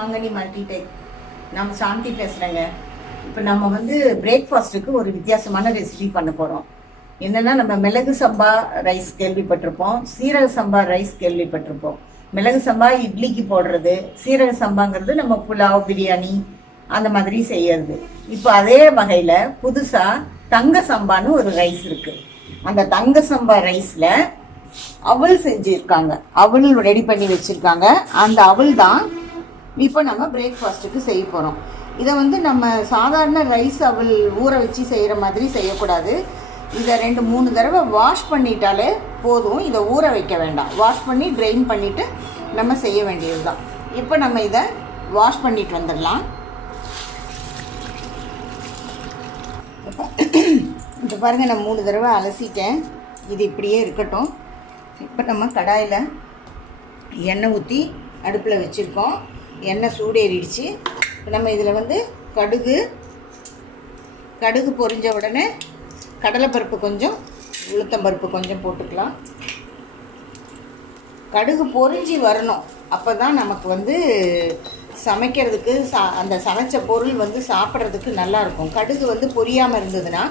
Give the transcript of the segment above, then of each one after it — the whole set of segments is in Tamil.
அங்கனி மல்டிடெக் நம்ம சாந்தி பேசுகிறேங்க இப்போ நம்ம வந்து பிரேக்ஃபாஸ்ட்டுக்கு ஒரு வித்தியாசமான ரெசிபி பண்ண போகிறோம் என்னன்னா நம்ம மிளகு சம்பா ரைஸ் கேள்விப்பட்டிருப்போம். சீரக சம்பா ரைஸ் கேள்விப்பட்டிருப்போம். மிளகு சம்பா இட்லிக்கு போடுறது சீரக சம்பாங்கிறது நம்ம புலாவ் பிரியாணி அந்த மாதிரி செய்யறது. இப்போ அதே வகையில் புதுசாக தங்க சம்பான்னு ஒரு ரைஸ் இருக்கு. அந்த தங்க சம்பா ரைஸில் அவள் செஞ்சுருக்காங்க. அவள் ரெடி பண்ணி வச்சுருக்காங்க. அந்த அவள் தான் இப்போ நம்ம பிரேக்ஃபாஸ்ட்டுக்கு செய்ய போகிறோம் இதை வந்து நம்ம சாதாரண ரைஸ் அவள் ஊற வச்சு செய்கிற மாதிரி செய்யக்கூடாது. இதை ரெண்டு மூணு தடவை வாஷ் பண்ணிட்டாலே போதும். இதை ஊற வைக்க வேண்டாம். வாஷ் பண்ணி ட்ரெயின் பண்ணிவிட்டு நம்ம செய்ய வேண்டியது தான் இப்போ நம்ம இதை வாஷ் பண்ணிட்டு வந்துடலாம். இப்போ பாருங்கள் நான் மூணு தடவை அலசிட்டேன். இது இப்படியே இருக்கட்டும். இப்போ நம்ம கடாயில் எண்ணெய் ஊற்றி அடுப்பில் வச்சுருக்கோம். எண்ணெய் சூடேறிடுச்சு. இப்போ நம்ம இதில் வந்து கடுகு கடுகு பொரிஞ்ச உடனே கடலைப்பருப்பு கொஞ்சம் உளுத்தம்பருப்பு கொஞ்சம் போட்டுக்கலாம். கடுகு பொரிஞ்சு வரணும். அப்போ தான் நமக்கு வந்து சமைக்கிறதுக்கு சா அந்த சமைச்ச பொருள் வந்து சாப்பிட்றதுக்கு நல்லாயிருக்கும். கடுகு வந்து பொரியாமல் இருந்ததுன்னா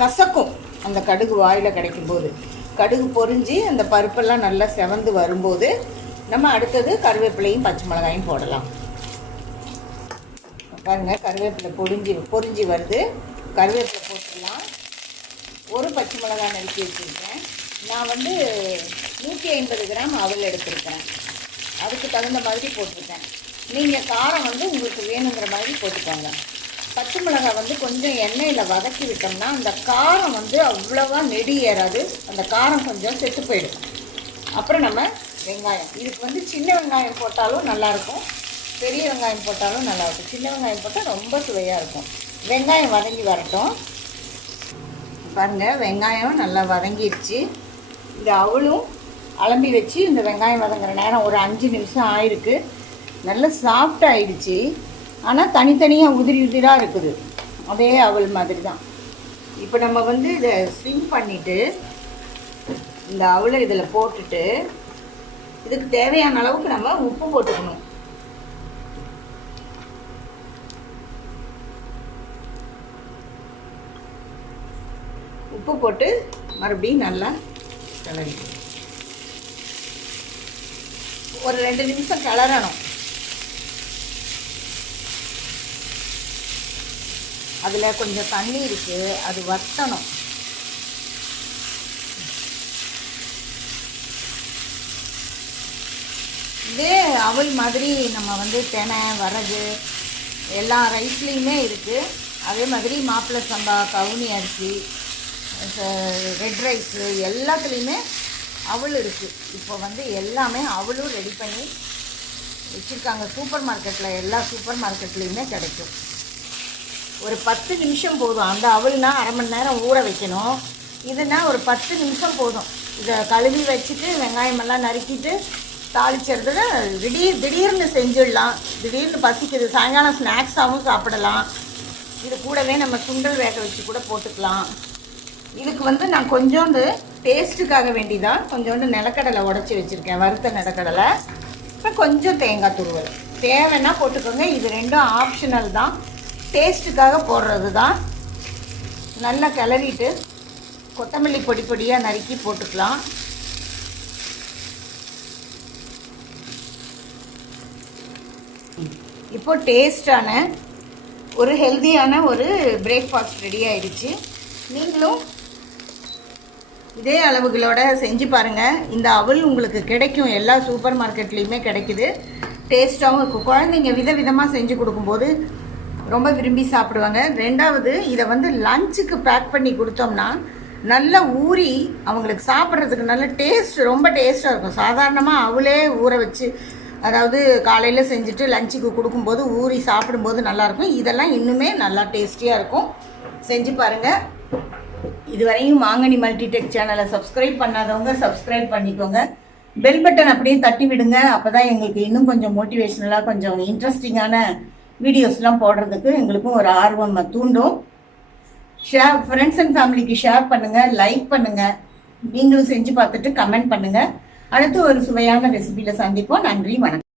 கசக்கும் அந்த கடுகு வாயில் கிடைக்கும்போது. கடுகு பொரிஞ்சு அந்த பருப்பெல்லாம் நல்லா செவந்து வரும்போது நம்ம அடுத்தது கருவேப்பிலையும் பச்சை மிளகாயும் போடலாம். பாருங்கள் கருவேப்பிலை பொடிஞ்சி பொறிஞ்சி வருது. கருவேப்பிலை போட்டுடலாம். ஒரு பச்சை மிளகாய் நறுக்கி வச்சுருக்கேன். நான் வந்து நூற்றி ஐம்பது கிராம் அவல் எடுத்திருக்கிறேன் அதுக்கு தகுந்த மாதிரி போட்டிருக்கேன். நீங்கள் காரம் வந்து உங்களுக்கு வேணுங்கிற மாதிரி போட்டுக்கோங்க. பச்சை மிளகாய் வந்து கொஞ்சம் எண்ணெயில் வதக்கி விட்டோம்னா அந்த காரம் வந்து அவ்வளோவா நெடி ஏறாது. அந்த காரம் கொஞ்சம் செத்து போயிடும். அப்புறம் நம்ம வெங்காயம். இதுக்கு வந்து சின்ன வெங்காயம் போட்டாலும் நல்லாயிருக்கும். பெரிய வெங்காயம் போட்டாலும் நல்லாயிருக்கும். சின்ன வெங்காயம் போட்டால் ரொம்ப சுவையாக இருக்கும். வெங்காயம் வதங்கி வரட்டும். பாருங்கள் வெங்காயம் நல்லா வதங்கிடுச்சு. இந்த அவளும் அலம்பி வச்சு இந்த வெங்காயம் வதங்குற நேரம் ஒரு அஞ்சு நிமிஷம் ஆயிருக்கு. நல்லா சாஃப்ட் ஆயிடுச்சு. ஆனால் தனித்தனியாக உதிரி உதிராக இருக்குது. அதே அவள் மாதிரி தான் இப்போ நம்ம வந்து இதை ஸ்விம் பண்ணிவிட்டு இந்த அவளை இதில் போட்டுட்டு இதுக்கு தேவையான அளவுக்கு நம்ம உப்பு போட்டுக்கணும். உப்பு போட்டு மறுபடியும் நல்லா கிளறி ஒரு ரெண்டு நிமிஷம் கிளறணும். அதில் கொஞ்சம் தண்ணி இருக்குது அது வத்தணும். இதே அவல் மாதிரி நம்ம வந்து தெனை வரகு எல்லா ரைஸ்லேயுமே இருக்குது அதே மாதிரி மாப்பிள்ளை சம்பா கவுனி அரிசி ரெட் ரைஸு எல்லாத்துலேயுமே அவள் இருக்குது இப்போ வந்து எல்லாமே அவளும் ரெடி பண்ணி வச்சுருக்காங்க. சூப்பர் மார்க்கெட்டில் எல்லா சூப்பர் மார்க்கெட்லேயுமே கிடைக்கும். ஒரு பத்து நிமிஷம் போதும். அந்த அவள்னா அரை மணி நேரம் ஊற வைக்கணும். இதுனா ஒரு பத்து நிமிஷம் போதும். இதை கழுவி வச்சுட்டு வெங்காயமெல்லாம் நறுக்கிட்டு தாளிச்சதுல திடீர் திடீர்னு செஞ்சிடலாம். திடீர்னு பசிக்குது. சாயங்காலம் ஸ்நாக்ஸாகவும் சாப்பிடலாம். இது கூடவே நம்ம சுண்டல் வேக வச்சு கூட போட்டுக்கலாம். இதுக்கு வந்து நான் கொஞ்சோண்டு டேஸ்ட்டுக்காக வேண்டிதான். கொஞ்சோண்டு நிலக்கடலை உடச்சி வச்சுருக்கேன். வறுத்த நிலக்கடலை. இப்போ கொஞ்சம் தேங்காய் துருவல். தேவைன்னா போட்டுக்கோங்க. இது ரெண்டும் ஆப்ஷனல் தான். டேஸ்ட்டுக்காக போடுறது தான் நல்லா கிளறிட்டு கொத்தமல்லி பொடி பொடியாக நறுக்கி போட்டுக்கலாம். இப்போ டேஸ்டான ஒரு ஹெல்த்தியான ஒரு பிரேக்ஃபாஸ்ட் ரெடி ஆயிடுச்சு. நீங்களும் இதே அளவுகளோட செஞ்சு பாருங்கள் இந்த அவல் உங்களுக்கு கிடைக்கும். எல்லா சூப்பர் மார்க்கெட்லேயுமே கிடைக்குது டேஸ்ட்டாகவும் இருக்கும். குழந்தைங்க விதவிதமாக செஞ்சு கொடுக்கும்போது ரொம்ப விரும்பி சாப்பிடுவாங்க. ரெண்டாவது இதை வந்து லஞ்சுக்கு பேக் பண்ணி கொடுத்தோம்னா நல்லா ஊறி அவங்களுக்கு சாப்பிட்றதுக்கு நல்ல டேஸ்ட் ரொம்ப டேஸ்ட்டாக இருக்கும். சாதாரணமாக அவளே ஊற வச்சு அதாவது காலையில் செஞ்சுட்டு லஞ்சுக்கு கொடுக்கும்போது ஊறி சாப்பிடும்போது நல்லாயிருக்கும். இதெல்லாம் இன்னுமே நல்லா டேஸ்டியாக இருக்கும். செஞ்சு பாருங்கள் இதுவரையும் மாங்கனி மல்டிடெக் சேனலை சப்ஸ்கிரைப் பண்ணாதவங்க சப்ஸ்கிரைப் பண்ணிக்கோங்க. பெல் பட்டன் அப்படியே தட்டி விடுங்க அப்போ தான் எங்களுக்கு இன்னும் கொஞ்சம் மோட்டிவேஷ்னலாக கொஞ்சம் இன்ட்ரெஸ்டிங்கான வீடியோஸ்லாம் போடுறதுக்கு எங்களுக்கும் ஒரு ஆர்வம் தூண்டும். ஷேர் ஃப்ரெண்ட்ஸ் அண்ட் ஃபேமிலிக்கு ஷேர் பண்ணுங்கள் லைக் பண்ணுங்கள் நீங்களும் செஞ்சு பார்த்துட்டு கமெண்ட் பண்ணுங்கள் அடுத்து ஒரு சுவையான ரெசிபியில் சந்திப்போம். நன்றி வணக்கம்.